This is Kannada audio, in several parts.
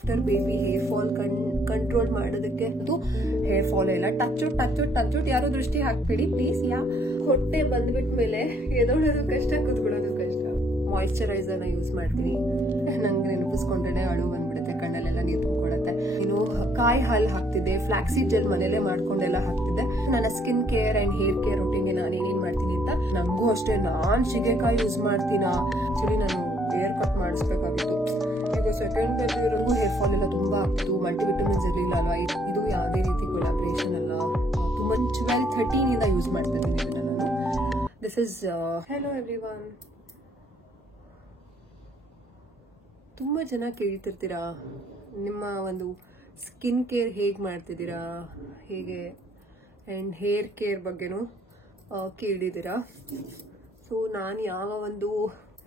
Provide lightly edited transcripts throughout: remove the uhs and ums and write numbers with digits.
After baby hair fall control ಮಾಡೋದಕ್ಕೆ ಅದು ಹೇರ್ ಫಾಲ್ ಎಲ್ಲ ಟಚ್ ಯಾರು ದೃಷ್ಟಿ ಹಾಕ್ಬೇಡಿ ಪ್ಲೀಸ್. ಹೊಟ್ಟೆ ಬಂದ್ಬಿಟ್ಟ ಮೇಲೆ ಎದೋಳೋದು ಕಷ್ಟ, ಕೂತ್ಕೊಳ್ಳೋದು ಕಷ್ಟ. ಮಾಯಿಶ್ಚರೈಸರ್ನ ಯೂಸ್ ಮಾಡ್ತೀನಿ. ನಂಗೆ ನೆನಪಿಸ್ಕೊಂಡ್ರೆ ಅಳು ಬಂದ್ಬಿಡುತ್ತೆ, ಕಣ್ಣಲ್ಲೆಲ್ಲ ನೀರು ತುಂಬಿಕೊಳ್ಳುತ್ತೆ. ಇನ್ನು ಕಾಯಿ ಹಾಲು ಹಾಕ್ತಿದ್ದೆ, ಫ್ಲಾಕ್ಸೀಡ್ ಜೆಲ್ ಮನೇಲೆ ಮಾಡ್ಕೊಂಡೆಲ್ಲ ಹಾಕ್ತಿದ್ದೆ. ನನ್ನ skin care and hair care ರೂಟೀನ್ಗೆ ನಾನು ಏನೇನ್ ಮಾಡ್ತೀನಿ ಅಂತ ನಂಗೂ ಅಷ್ಟೇ. ನಾನ್ ಶಿಗೆಕಾಯಿ ಯೂಸ್ ಮಾಡ್ತೀನ. ಆಕ್ಚುಲಿ ನಾನು ಹೇರ್ ಕಟ್ ಮಾಡಿಸ್ಬೇಕಾಗಿತ್ತು. ಈಗ ಸೆಕೆಂಡ್ ಬೇಬಿವರೆಗೂ ಹೇರ್ ಫಾಲ್ ಎಲ್ಲ ತುಂಬಾ ಆಗ್ತಿತ್ತು. ಮಲ್ಟಿವಿಟಮಿನ್ಸ್ ಇರಲಿಲ್ಲ ಅಲ್ವಾ. ಇದು ಯಾವುದೇ ರೀತಿ ಕೊಲಾಬ್ರೇಷನ್ ಅಲ್ಲ. ತುಂಬಾ 12-13 ಇಂದ ಯೂಸ್ ಮಾಡ್ತಾ ಇದ್ದೀನಿ ಇದನ್ನ ನಾನು. This is hello everyone. ತುಂಬಾ ಜನ ಕೇಳ್ತಿರ್ತೀರಾ ನಿಮ್ಮ ಒಂದು ಸ್ಕಿನ್ ಕೇರ್ ಹೇಗೆ ಮಾಡ್ತಿದ್ದೀರಾ, ಹೇಗೆ ಆ್ಯಂಡ್ ಹೇರ್ ಕೇರ್ ಬಗ್ಗೆನೂ ಕೇಳಿದ್ದೀರಾ. ಸೊ ನಾನು ಯಾವ ಒಂದು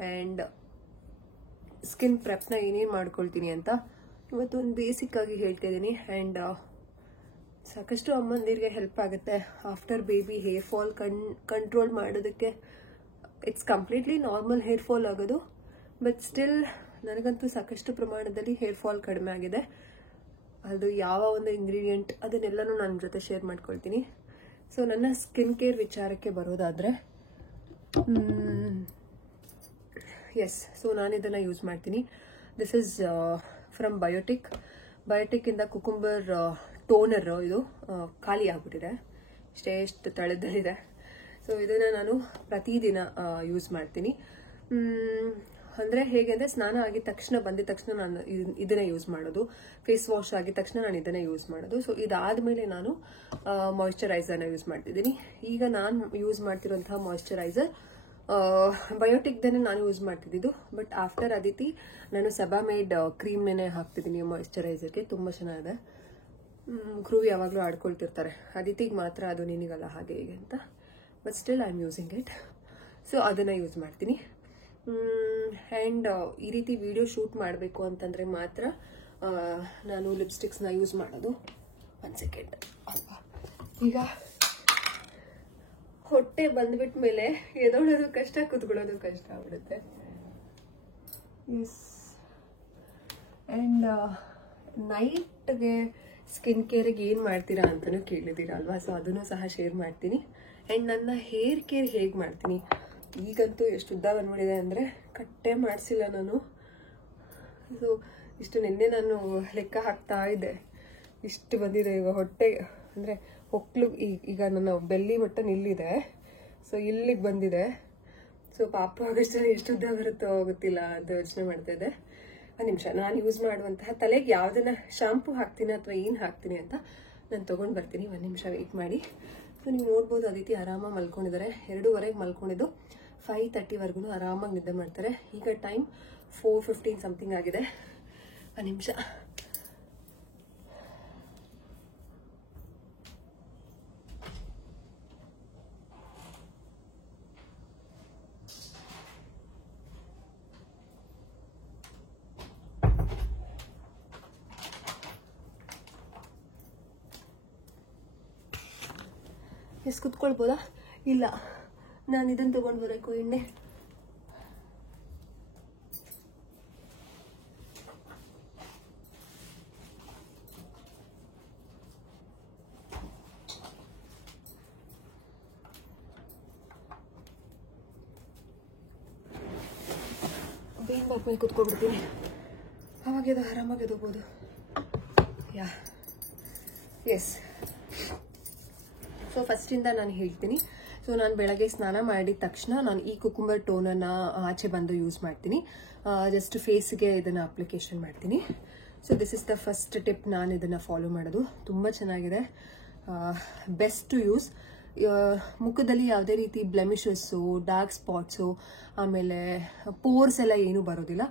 ಆ್ಯಂಡ್ ಸ್ಕಿನ್ ಪ್ರೆಪ್ನ ಏನೇನು ಮಾಡ್ಕೊಳ್ತೀನಿ ಅಂತ ಇವತ್ತು ಒಂದು ಬೇಸಿಕ್ ಆಗಿ ಹೇಳ್ತಾ ಇದ್ದೀನಿ. ಆ್ಯಂಡ್ ಸಾಕಷ್ಟು ಅಮ್ಮಂದಿರಿಗೆ ಹೆಲ್ಪ್ ಆಗುತ್ತೆ after baby hair fall control ಮಾಡೋದಕ್ಕೆ. It's completely normal hair fall ಆಗೋದು, ಬಟ್ ಸ್ಟಿಲ್ ನನಗಂತೂ ಸಾಕಷ್ಟು ಪ್ರಮಾಣದಲ್ಲಿ ಹೇರ್ ಫಾಲ್ ಕಡಿಮೆ ಆಗಿದೆ. ಅದು ಯಾವ ಒಂದು ಇಂಗ್ರೀಡಿಯೆಂಟ್ ಅದನ್ನೆಲ್ಲನೂ ನನ್ನ ಜೊತೆ ಶೇರ್ ಮಾಡ್ಕೊಳ್ತೀನಿ. ಸೊ ನನ್ನ ಸ್ಕಿನ್ ಕೇರ್ ವಿಚಾರಕ್ಕೆ ಬರೋದಾದರೆ, ಎಸ್, ಸೊ ನಾನು ಇದನ್ನು ಯೂಸ್ ಮಾಡ್ತೀನಿ. ದಿಸ್ ಇಸ್ ಫ್ರಮ್ ಬಯೋಟಿಕ್ ಇಂದ ಕುಕುಂಬರ್ ಟೋನರ್. ಇದು ಖಾಲಿ ಆಗ್ಬಿಟ್ಟಿದೆ, ಎಷ್ಟು ತಳದಲ್ಲಿದೆ. ಸೊ ಇದನ್ನು ನಾನು ಪ್ರತಿದಿನ ಯೂಸ್ ಮಾಡ್ತೀನಿ. ಅಂದರೆ ಹೇಗೆ ಅಂದರೆ, ಸ್ನಾನ ಆಗಿದ ತಕ್ಷಣ ಬಂದಿದ ತಕ್ಷಣ ನಾನು ಇದನ್ನೇ ಯೂಸ್ ಮಾಡೋದು. ಫೇಸ್ ವಾಶ್ ಆಗಿದ ತಕ್ಷಣ ನಾನು ಇದನ್ನೇ ಯೂಸ್ ಮಾಡೋದು. ಸೊ ಇದಾದಮೇಲೆ ನಾನು ಮಾಯಿಶ್ಚರೈಸರ್ನ ಯೂಸ್ ಮಾಡ್ತಿದ್ದೀನಿ. ಈಗ ನಾನು ಯೂಸ್ ಮಾಡ್ತಿರೋಂತಹ ಮಾಯಿಶ್ಚರೈಸರ್ ಬಯೋಟಿಕ್ದೇನೆ ನಾನು ಯೂಸ್ ಮಾಡ್ತಿದ್ದು. ಬಟ್ ಆಫ್ಟರ್ ಅದಿತಿ ನಾನು ಸಬಾಮೇಡ್ ಕ್ರೀಮ್ನೇ ಹಾಕ್ತಿದ್ದೀನಿ ಮಾಯಿಶ್ಚರೈಸರ್ಗೆ. ತುಂಬ ಚೆನ್ನಾಗಿದೆ. ಕ್ರೂ ಯಾವಾಗಲೂ ಆಡ್ಕೊಳ್ತಿರ್ತಾರೆ, ಅದಿತಿಗೆ ಮಾತ್ರ ಅದು ನಿನಗಲ್ಲ ಹಾಗೆ ಹೀಗೆ ಅಂತ. But still I am using it. So ಅದನ್ನು ಯೂಸ್ ಮಾಡ್ತೀನಿ. ಆ್ಯಂಡ್ ಈ ರೀತಿ ವಿಡಿಯೋ ಶೂಟ್ ಮಾಡಬೇಕು ಅಂತಂದರೆ ಮಾತ್ರ ನಾನು ಲಿಪ್ಸ್ಟಿಕ್ಸ್ನ ಯೂಸ್ ಮಾಡೋದು. 1 ಸೆಕೆಂಡ್. ಈಗ ಹೊಟ್ಟೆ ಬಂದ್ಬಿಟ್ಟ ಮೇಲೆ ಎದೋಳೋದು ಕಷ್ಟ, ಕೂತ್ಕೊಳ್ಳೋದು ಕಷ್ಟ ಆಗ್ಬಿಡುತ್ತೆ. ಆ್ಯಂಡ್ ನೈಟ್ಗೆ ಸ್ಕಿನ್ ಕೇರಿಗೆ ಏನು ಮಾಡ್ತೀರಾ ಅಂತಲೂ ಕೇಳಿದ್ದೀರಾ ಅಲ್ವಾ. ಸೊ ಅದನ್ನು ಸಹ ಶೇರ್ ಮಾಡ್ತೀನಿ. ಆ್ಯಂಡ್ ನನ್ನ ಹೇರ್ ಕೇರ್ ಹೇಗೆ ಮಾಡ್ತೀನಿ, ಈಗಂತೂ ಎಷ್ಟು ಉದ್ದ ಬಂದ್ಬಿಟ್ಟಿದೆ ಅಂದರೆ ಕಟ್ಟೆ ಮಾಡಿಸಿಲ್ಲ ನಾನು. ಸೊ ಇಷ್ಟು ನಿನ್ನೆ ನಾನು ಲೆಕ್ಕ ಹಾಕ್ತಾ ಇದ್ದೆ, ಇಷ್ಟು ಬಂದಿದೆ. ಈಗ ಹೊಟ್ಟೆ ಅಂದರೆ ಹೊಕ್ಕಳು ಈಗ ನನ್ನ ಬೆಲ್ಲಿ ಮಟ್ಟ ನಿಲ್ಲಿದೆ. ಸೊ ಇಲ್ಲಿಗೆ ಬಂದಿದೆ. ಸೊ ಪಾಪ ಆಗಷ್ಟೇ ಎಷ್ಟು ಉದ್ದ ಬರುತ್ತೋ ಗೊತ್ತಿಲ್ಲ ಅಂತ ಯೋಚನೆ ಮಾಡ್ತಾ ಇದ್ದೆ. 1 ನಿಮಿಷ. ನಾನು ಯೂಸ್ ಮಾಡುವಂತಹ ತಲೆಗೆ ಯಾವುದನ್ನ ಶಾಂಪೂ ಹಾಕ್ತೀನಿ ಅಥವಾ ಏನು ಹಾಕ್ತೀನಿ ಅಂತ ನಾನು ತೊಗೊಂಡು ಬರ್ತೀನಿ. 1 ನಿಮಿಷ ವೆಯ್ಟ್ ಮಾಡಿ. ಸೊ ನೀವು ನೋಡ್ಬೋದು, ಅದಿತಿ ಆರಾಮಾಗಿ ಮಲ್ಕೊಂಡಿದ್ದಾರೆ. 2:15 ಮಲ್ಕೊಂಡಿದ್ದು 5:30ವರೆಗೂ ಆರಾಮಾಗಿ ನಿದ್ದೆ ಮಾಡ್ತಾರೆ. ಈಗ ಟೈಮ್ 4:15 ಸಮಥಿಂಗ್ ಆಗಿದೆ. 1 ನಿಮಿಷ. ಎಸ್, ಕುತ್ಕೊಳ್ಬೋದಾ? ಇಲ್ಲ, ನಾನು ಇದನ್ನು ತೊಗೊಂಡು ಬರಬೇಕು, ಎಣ್ಣೆ. ಬೇನ್ ಬಾಕ್ ಮೇಲೆ ಕುತ್ಕೊಬಿಡ್ತೀನಿ, ಅವಾಗ ಆರಾಮಾಗಿ ಎದೋಗ್ಬೋದು. Yeah yes. ಸೊ ಫಸ್ಟಿಂದ ನಾನು ಹೇಳ್ತೀನಿ. ಸೊ ನಾನು ಬೆಳಗ್ಗೆ ಸ್ನಾನ ಮಾಡಿದ ತಕ್ಷಣ ನಾನು ಈ ಕುಕುಂಬರ್ ಟೋನನ್ನು ಆಚೆ ಬಂದು ಯೂಸ್ ಮಾಡ್ತೀನಿ. ಜಸ್ಟ್ ಫೇಸ್ಗೆ ಇದನ್ನು ಅಪ್ಲಿಕೇಶನ್ ಮಾಡ್ತೀನಿ. So this is the first tip. ನಾನು ಇದನ್ನು ಫಾಲೋ ಮಾಡೋದು ತುಂಬ ಚೆನ್ನಾಗಿದೆ. Best to use. ಮುಖದಲ್ಲಿ ಯಾವುದೇ ರೀತಿ ಬ್ಲೆಮಿಷಸ್ಸು, ಡಾರ್ಕ್ ಸ್ಪಾಟ್ಸು, ಆಮೇಲೆ ಪೋರ್ಸ್ ಎಲ್ಲ ಏನೂ ಬರೋದಿಲ್ಲ.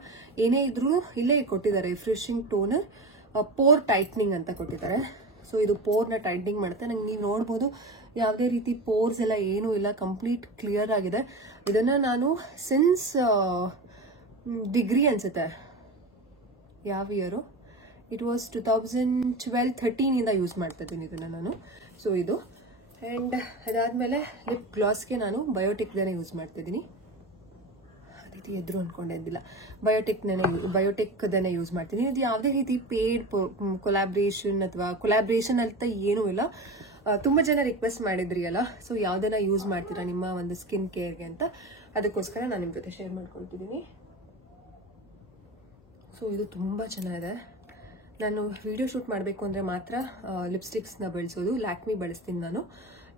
ಏನೇ ಇದ್ರೂ ಇಲ್ಲೇ ಕೊಟ್ಟಿದ್ದಾರೆ, ರಿಫ್ರೆಶಿಂಗ್ ಟೋನರ್ ಪೋರ್ ಟೈಟ್ನಿಂಗ್ ಅಂತ ಕೊಟ್ಟಿದ್ದಾರೆ. ಸೊ ಇದು ಪೋರ್ನ ಟೈಟ್ನಿಂಗ್ ಮಾಡುತ್ತೆ. ನಂಗೆ ನೀವು ನೋಡ್ಬೋದು, ಯಾವುದೇ ರೀತಿ ಪೋರ್ಸ್ ಎಲ್ಲ ಏನೂ ಇಲ್ಲ, ಕಂಪ್ಲೀಟ್ ಕ್ಲಿಯರ್ ಆಗಿದೆ. ಇದನ್ನು ನಾನು ಸಿನ್ಸ್ ಡಿಗ್ರಿ ಅನ್ಸುತ್ತೆ, ಯಾವ ಇಯರು, ಇಟ್ ವಾಸ್ 2012-13 ಇಂದ ಯೂಸ್ ಮಾಡ್ತಾ ಇದ್ದೀನಿ ಇದನ್ನು ನಾನು. ಸೊ ಇದು. ಆ್ಯಂಡ್ ಅದಾದಮೇಲೆ ಲಿಪ್ ಗ್ಲಾಸ್ಗೆ ನಾನು ಬಯೋಟಿಕ್ದೇನೆ ಯೂಸ್ ಮಾಡ್ತಿದ್ದೀನಿ. ಅದಿತಿ ಎದ್ರು ಅನ್ಕೊಂಡೆದ್ದಿಲ್ಲ. ಬಯೋಟೆಕ್ದನ್ನೇ ಯೂಸ್ ಮಾಡ್ತೀನಿ. ಇದು ಯಾವುದೇ ರೀತಿ ಪೇಡ್ ಕೊಲಾಬ್ರೇಷನ್ ಅಥವಾ ಕೊಲಾಬ್ರೇಷನ್ ಅಂತ ಏನೂ ಇಲ್ಲ. ತುಂಬ ಜನ ರಿಕ್ವೆಸ್ಟ್ ಮಾಡಿದ್ರಿ ಅಲ್ಲ, ಸೊ ಯಾವುದನ್ನ ಯೂಸ್ ಮಾಡ್ತೀರಾ ನಿಮ್ಮ ಒಂದು ಸ್ಕಿನ್ ಕೇರ್ಗೆ ಅಂತ, ಅದಕ್ಕೋಸ್ಕರ ನಾನು ನಿಮ್ಮ ಜೊತೆ ಶೇರ್ ಮಾಡ್ಕೊಳ್ತಿದ್ದೀನಿ. ಸೊ ಇದು ತುಂಬ ಚೆನ್ನಾಗಿದೆ. ನಾನು ವಿಡಿಯೋ ಶೂಟ್ ಮಾಡಬೇಕು ಅಂದರೆ ಮಾತ್ರ ಲಿಪ್ಸ್ಟಿಕ್ಸ್ನ ಬಳಸೋದು. ಲ್ಯಾಕ್ಮಿ ಬಳಸ್ತೀನಿ ನಾನು.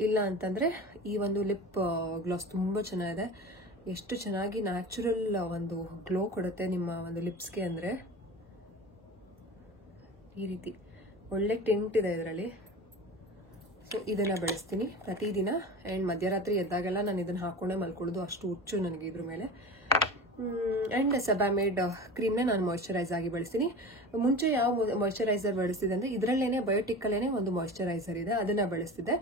ಇಲ್ಲ ಅಂತಂದರೆ ಈ ಒಂದು ಲಿಪ್ ಗ್ಲಾಸ್ ತುಂಬ ಚೆನ್ನಾಗಿದೆ. ಎಷ್ಟು ಚೆನ್ನಾಗಿ ನ್ಯಾಚುರಲ್ ಒಂದು ಗ್ಲೋ ಕೊಡುತ್ತೆ ನಿಮ್ಮ ಒಂದು ಲಿಪ್ಸ್ಗೆ ಅಂದರೆ. ಈ ರೀತಿ ಒಳ್ಳೆ ಟಿಂಟ್ ಇದೆ ಇದರಲ್ಲಿ. ಸೊ ಇದನ್ನು ಬಳಸ್ತೀನಿ ಪ್ರತಿದಿನ. ಆ್ಯಂಡ್ ಮಧ್ಯರಾತ್ರಿ ಎದ್ದಾಗೆಲ್ಲ ನಾನು ಇದನ್ನು ಹಾಕ್ಕೊಂಡೇ ಮಲ್ಕೊಳ್ಳೋದು, ಅಷ್ಟು ಹುಚ್ಚು ನನಗೆ ಇದ್ರ ಮೇಲೆ. ಆ್ಯಂಡ್ ಸೆಬಾಮೇಡ್ ಕ್ರೀಮ್ನ ನಾನು ಮಾಯ್ಶ್ಚರೈಸ್ ಆಗಿ ಬಳಸ್ತೀನಿ. ಮುಂಚೆ ಯಾವ ಮಾಯ್ಶ್ಚರೈಸರ್ ಬಳಸ್ತಿದ್ದೆ ಅಂದರೆ ಇದರಲ್ಲೇನೆ ಬಯೋಟಿಕ್ಕಲ್ಲೇ ಒಂದು ಮಾಯ್ಶ್ಚರೈಸರ್ ಇದೆ, ಅದನ್ನು ಬಳಸ್ತಿದ್ದೆ.